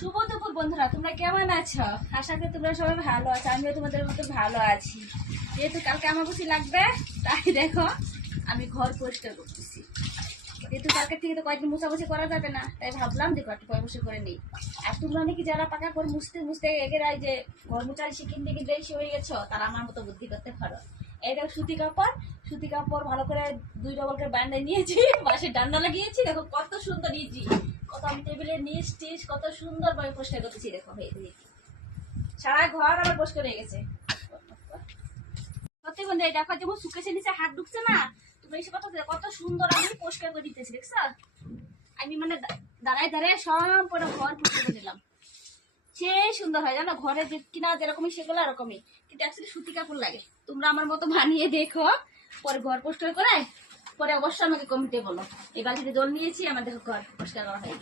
শুভ দুপুর বন্ধুরা, তোমরা কেমন আছো? আশা করি তোমরা সবাই ভালো আছো, আমিও তোমাদের মতো ভালো আছি। যেহেতু কালকে আমার বসে লাগবে, তাই দেখো, আমি ঘর পরিষ্কার করতেছি। যেহেতু কালকের থেকে তো কয়েকদিন মুছামুছি করা যাবে না, তাই ভাবলাম যে ঘরটা পরিষ্কার করে নিই। আর তোমরা নাকি যারা পাকা করে মুছতে মুছতে এগেরাই যে ঘর মুছার শিখিন থেকে বেশি হয়ে গেছো, তারা আমার মতো বুদ্ধি করতে পারো। এই দেখো সুতি কাপড় সুতি কাপড় ভালো করে দুই ডবল করে বান্ডায় নিয়েছি বাসে ডান্ডা লাগিয়েছি, দেখো কত সুন্দর নিয়েছি কত আমি টেবিলে নিচ, টিচ, কত সুন্দর ভাবে পরিষ্কার করতেছি, দেখো সারা ঘর আমার পরিষ্কার হয়ে গেছে। সত্যি বন্ধু দেখো, যেমন শুকেছে নিচে হাত ঢুকছে না তুমি এসে কথা কত সুন্দর আমি পরিষ্কার করে দিতেছি, দেখছ? আমি মানে দাঁড়ায় দাঁড়ায় সম্পূর্ণ ঘর পরিষ্কার করে দিলাম সে সুন্দর হয়, জানো? ঘরে কিনা যেরকমই, সেগুলো এরকমই কিন্তু অ্যাকচুয়ালি সুতি কাপড় লাগে। তোমরা আমার মতো বানিয়ে দেখো, পরে ঘর পরিষ্কার করে পরে অবশ্যই আমাকে কমিটি বলো। এই বালতিতে জল নিয়েছি আমার দেখো ঘর পরিষ্কার করা হয়ে